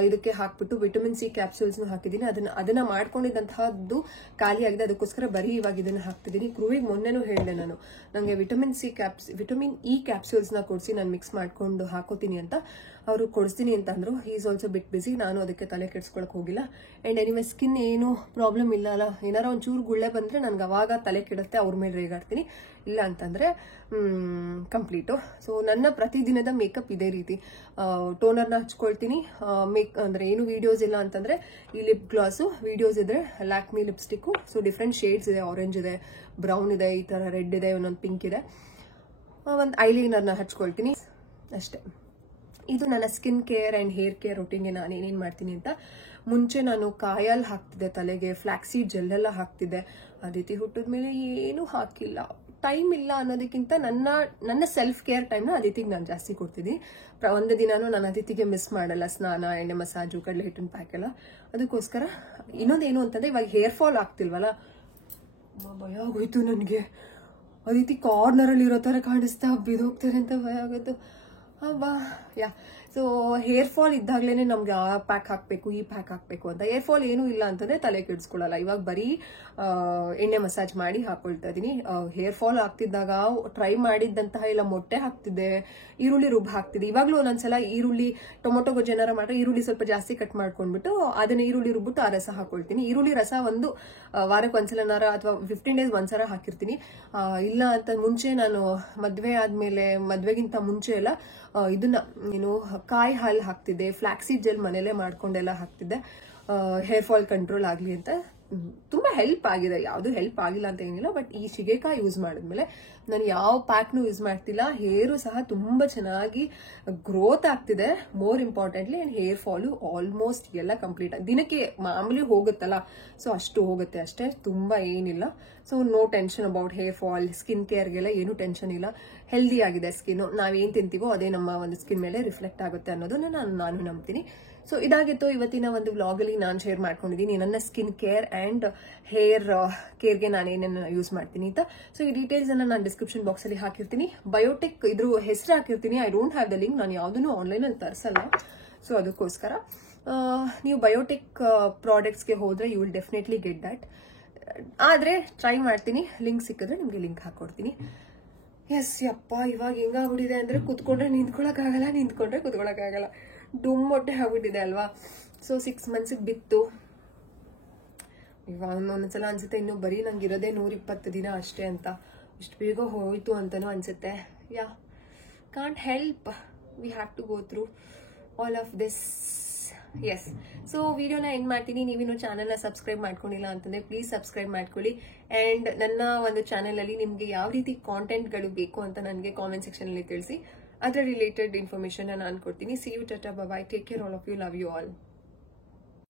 ಇದಕ್ಕೆ ಹಾಕ್ಬಿಟ್ಟು ವಿಟಮಿನ್ ಸಿ ಕ್ಯಾಪ್ಸೂಲ್ಸ್ನು ಹಾಕಿದ್ದೀನಿ. ಅದನ್ನ ಮಾಡ್ಕೊಂಡಿದ್ದಂತಹದ್ದು ಖಾಲಿ ಆಗಿದೆ. ಅದಕ್ಕೋಸ್ಕರ ಬರೀ ಇವಾಗ ಇದನ್ನ ಹಾಕ್ತಿದ್ದೀನಿ. ಕ್ರೂವಿಗೆ ಮೊನ್ನೆನೂ ಹೇಳಿದೆ ನಾನು, ನನಗೆ ವಿಟಮಿನ್ ಇ ಕ್ಯಾಪ್ಸೂಲ್ಸ್ನ ಕೊಡಿಸಿ ನಾನು ಮಿಕ್ಸ್ ಮಾಡ್ಕೊಂಡು ಹಾಕೋತೀನಿ ಅಂತ. ಅವರು ಕೊಡಿಸ್ತೀನಿ ಅಂತ ಅಂದ್ರು. ಈಸ್ ಆಲ್ಸೋ ಬಿಟ್ ಬಿಸಿ. ನಾನು ಅದಕ್ಕೆ ತಲೆ ಕೆಡ್ಸ್ಕೊಳಕ್ ಹೋಗಿಲ್ಲ. ಅಂಡ್ ಎನಿವೆ ಸ್ಕಿನ್ ಏನು ಪ್ರಾಬ್ಲಮ್ ಇಲ್ಲ ಅಲ್ಲ. ಏನಾರ ಒಂಚೂರು ಗುಳ್ಳೆ ಬಂದ್ರೆ ನನ್ಗೆ ಅವಾಗ ತಲೆ ಕೆಡುತ್ತೆ, ಅವ್ರ ಮೇಲೆ ರೇಗಾಡ್ತೀನಿ. ಇಲ್ಲ ಅಂತಂದ್ರೆ ಕಂಪ್ಲೀಟು. ಸೊ ನನ್ನ ಪ್ರತಿದಿನದ ಮೇಕಪ್ ಇದೇ ರೀತಿ. ಟೋನರ್ನ ಹಚ್ಕೊಳ್ತೀನಿ. ಅಂದ್ರೆ ಏನು ವಿಡಿಯೋಸ್ ಇಲ್ಲ ಅಂತಂದ್ರೆ ಈ ಲಿಪ್ ಗ್ಲಾಸು, ವಿಡಿಯೋಸ್ ಇದ್ರೆ Lakme lipstick. So different shades ಇದೆ. ಆರೆಂಜ್ ಇದೆ, ಬ್ರೌನ್ ಇದೆ, ಈ ತರ ರೆಡ್ ಇದೆ, ಒಂದೊಂದು ಪಿಂಕ್ ಇದೆ. ಒಂದು ಐಲೈನರ್ನ ಹಚ್ಕೊಳ್ತೀನಿ ಅಷ್ಟೇ. ಇದು ನನ್ನ skin care and hair care ರೊಟೀನ್ಗೆ ನಾನು ಏನೇನು ಮಾಡ್ತೀನಿ ಅಂತ. ಮುಂಚೆ ನಾನು ಕಾಯಲ್ ಹಾಕ್ತಿದ್ದೆ ತಲೆಗೆ, ಫ್ಲಾಕ್ಸೀಡ್ ಜೆಲ್ ಎಲ್ಲ ಹಾಕ್ತಿದ್ದೆ. ಅದಿತಿ ಹುಟ್ಟಿದ ಮೇಲೆ ಏನೂ ಹಾಕಿಲ್ಲ. ಟೈಮ್ ಇಲ್ಲ ಅನ್ನೋದಕ್ಕಿಂತ ನನ್ನ ಸೆಲ್ಫ್ ಕೇರ್ ಟೈಮ್ನ ಅದಿತಿಗೆ ನಾನು ಜಾಸ್ತಿ ಕೊಡ್ತಿದ್ದೀನಿ. ಒಂದು ದಿನಾನು ನಾನು ಅದಿತಿಗೆ ಮಿಸ್ ಮಾಡಲ್ಲ. ಸ್ನಾನ, ಎಣ್ಣೆ ಮಸಾಜು, ಕಡಲೆ ಹಿಟ್ಟಿನ ಪ್ಯಾಕ್ ಎಲ್ಲ. ಅದಕ್ಕೋಸ್ಕರ ಇನ್ನೊಂದೇನು ಅಂತಂದ್ರೆ ಇವಾಗ ಹೇರ್ ಫಾಲ್ ಆಗ್ತಿಲ್ವಲ್ಲ, ಭಯ ಆಗೋಯ್ತು ನನಗೆ. ಅದಿತಿ ಕಾರ್ನರಲ್ಲಿ ಇರೋ ತರ ಕಾಣಿಸ್ತಾ ಬಿದೋಗ್ತಾರೆ ಅಂತ ಭಯ ಆಗೋಯ್ತು. ಯಾ, ಸೊ ಹೇರ್ ಫಾಲ್ ಇದ್ದಾಗ್ಲೇನೆ ನಮ್ಗೆ ಆ ಪ್ಯಾಕ್ ಹಾಕ್ಬೇಕು, ಈ ಪ್ಯಾಕ್ ಹಾಕ್ಬೇಕು ಅಂತ. ಹೇರ್ ಫಾಲ್ ಏನೂ ಇಲ್ಲ ಅಂತಂದ್ರೆ ತಲೆ ಕೆಡಿಸ್ಕೊಳ್ಳಲ್ಲ. ಇವಾಗ ಬರೀ ಎಣ್ಣೆ ಮಸಾಜ್ ಮಾಡಿ ಹಾಕೊಳ್ತಾ ಇದೀನಿ. ಹೇರ್ ಫಾಲ್ ಆಗ್ತಿದ್ದಾಗ ಟ್ರೈ ಮಾಡಿದ್ದಂತಹ ಇಲ್ಲ ಮೊಟ್ಟೆ ಹಾಕ್ತಿದ್ದೆ, ಈರುಳ್ಳಿ ರುಬ್ಬ ಹಾಕ್ತಿದ್ದೆ. ಇವಾಗ್ಲೂ ಒಂದೊಂದ್ಸಲ ಈರುಳ್ಳಿ, ಟೊಮೊಟೊ ಗೊಜ್ಜೇನಾರ ಮಾಡ್ರೆ ಈರುಳ್ಳಿ ಸ್ವಲ್ಪ ಜಾಸ್ತಿ ಕಟ್ ಮಾಡ್ಕೊಂಡ್ಬಿಟ್ಟು ಅದನ್ನ ಈರುಳ್ಳಿ ರುಬ್ಬಿಟ್ಟು ಆ ರಸ ಹಾಕೊಳ್ತೀನಿ. ಈರುಳ್ಳಿ ರಸ ಒಂದು ವಾರಕ್ಕೆ ಒಂದ್ಸಲನಾರ ಅಥವಾ 15 days ಒಂದ್ಸಲ ಹಾಕಿರ್ತೀನಿ. ಇಲ್ಲ ಅಂತ ಮುಂಚೆ ನಾನು ಮದ್ವೆ ಆದ್ಮೇಲೆ, ಮದ್ವೆಗಿಂತ ಮುಂಚೆ ಎಲ್ಲ ಇದನ್ನ ಏನು ಕಾಯಿ ಹಾಲು ಹಾಕ್ತಿದ್ದೆ, ಫ್ಲಾಕ್ಸೀಡ್ ಜೆಲ್ ಮನೇಲೆ ಮಾಡ್ಕೊಂಡೆಲ್ಲ ಹಾಕ್ತಿದ್ದೆ, ಹೇರ್ ಫಾಲ್ ಕಂಟ್ರೋಲ್ ಆಗ್ಲಿ ಅಂತ. ತುಂಬಾ ಹೆಲ್ಪ್ ಆಗಿದೆ. ಯಾವುದು ಹೆಲ್ಪ್ ಆಗಿಲ್ಲ ಅಂತ ಏನಿಲ್ಲ. ಬಟ್ ಈ ಶಿಗೆಕಾಯಿ ಯೂಸ್ ಮಾಡಿದ್ಮೇಲೆ ನಾನು ಯಾವ ಪ್ಯಾಕ್ನು ಯೂಸ್ ಮಾಡ್ತಿಲ್ಲ. ಹೇರು ಸಹ ತುಂಬಾ ಚೆನ್ನಾಗಿ ಗ್ರೋತ್ ಆಗ್ತಿದೆ. More importantly and hair fall almost ಎಲ್ಲ ಕಂಪ್ಲೀಟ್. ದಿನಕ್ಕೆ ಮಾಮೂಲಿ ಹೋಗುತ್ತಲ್ಲ, ಸೊ ಅಷ್ಟು ಹೋಗುತ್ತೆ ಅಷ್ಟೇ, ತುಂಬಾ ಏನಿಲ್ಲ. So no tension about hair fall. Skin ಕೇರ್ಗೆಲ್ಲ ಏನು ಟೆನ್ಷನ್ ಇಲ್ಲ. ಹೆಲ್ದಿ ಆಗಿದೆ ಸ್ಕಿನ್. ನಾವೇನ್ ತಿಂತೀವೋ ಅದೇ ನಮ್ಮ ಒಂದು ಸ್ಕಿನ್ ಮೇಲೆ ರಿಫ್ಲೆಕ್ಟ್ ಆಗುತ್ತೆ ಅನ್ನೋದನ್ನ ನಾನು ನಂಬ್ತೀನಿ. ಸೊ ಇದಾಗಿತ್ತು ಇವತ್ತಿನ ಒಂದು ವ್ಲಾಗ್ ಅಲ್ಲಿ ನಾನು ಶೇರ್ ಮಾಡ್ಕೊಂಡಿದ್ದೀನಿ ನನ್ನ ಸ್ಕಿನ್ ಕೇರ್ ಅಂಡ್ ಹೇರ್ ಕೇರ್ಗೆ ನಾನು ಏನೇನು ಯೂಸ್ ಮಾಡ್ತೀನಿ ಅಂತ. ಸೊ ಈ ಡೀಟೇಲ್ಸ್ ಅನ್ನ ನಾನು ಡಿಸ್ಕ್ರಿಪ್ಷನ್ ಬಾಕ್ಸ್ ಅಲ್ಲಿ ಹಾಕಿರ್ತೀನಿ. ಬಯೋಟೆಕ್ ಇದ್ರ ಹೆಸರು ಹಾಕಿರ್ತೀನಿ. I don't have the link. ನಾನು ಯಾವುದನ್ನು ಆನ್ಲೈನ್ ಅಲ್ಲಿ ತರಿಸಲ್ಲ. ಸೊ ಅದಕ್ಕೋಸ್ಕರ ನೀವು ಬಯೋಟೆಕ್ ಪ್ರಾಡಕ್ಟ್ಸ್ಗೆ ಹೋದ್ರೆ you will definitely get that. ಆದ್ರೆ ಟ್ರೈ ಮಾಡ್ತೀನಿ. ಲಿಂಕ್ ಸಿಕ್ಕಿದ್ರೆ ನಿಮ್ಗೆ ಲಿಂಕ್ ಹಾಕೊಡ್ತೀನಿ. ಎಸ್ ಯಪ್ಪ, ಇವಾಗ ಹೆಂಗಾಗ್ಬಿಟ್ಟಿದೆ ಅಂದ್ರೆ ಕುತ್ಕೊಂಡ್ರೆ ನಿಂತ್ಕೊಳಕ್ಕಾಗಲ್ಲ, ನಿಂತ್ಕೊಂಡ್ರೆ ಕುತ್ಕೊಳಕ್ಕಾಗಲ್ಲ. ಡುಮ್ ಹೊಟ್ಟೆ ಆಗ್ಬಿಟ್ಟಿದೆ ಅಲ್ವಾ. ಸೊ 6 months ಬಿತ್ತು. ಇವಾಗ ಒಂದೊಂದ್ಸಲ ಅನ್ಸುತ್ತೆ ಇನ್ನು ಬರೀ ನಂಗೆ ಇರೋದೇ 120 ದಿನ ಅಷ್ಟೇ ಅಂತ. ಇಷ್ಟು ಬೇಗ ಹೋಯ್ತು ಅಂತಾನು ಅನ್ಸುತ್ತೆ. Yeah, can't help. We have to go through all of this. Yes, so ವಿಡಿಯೋನ ಎಂಡ್ ಮಾಡ್ತೀನಿ. ನೀವಿನ್ನೂ ಚಾನಲ್ನ ಸಬ್ಸ್ಕ್ರೈಬ್ ಮಾಡ್ಕೊಂಡಿಲ್ಲ ಅಂತಂದ್ರೆ ಪ್ಲೀಸ್ ಸಬ್ಸ್ಕ್ರೈಬ್ ಮಾಡ್ಕೊಳ್ಳಿ. ಅಂಡ್ ನನ್ನ ಒಂದು ಚಾನೆಲ್ ಅಲ್ಲಿ ನಿಮ್ಗೆ ಯಾವ ರೀತಿ ಕಾಂಟೆಂಟ್ಗಳು ಬೇಕು ಅಂತ ನನಗೆ ಕಾಮೆಂಟ್ ಸೆಕ್ಷನ್ ಅಲ್ಲಿ ತಿಳಿಸಿ. ಅದರ ರಿಲೇಟೆಡ್ ಇನ್ಫಾರ್ಮೇಶನ್ ನಾನು ಕೊಡ್ತೀನಿ. See you, tata, bye, take care all of you, love you all.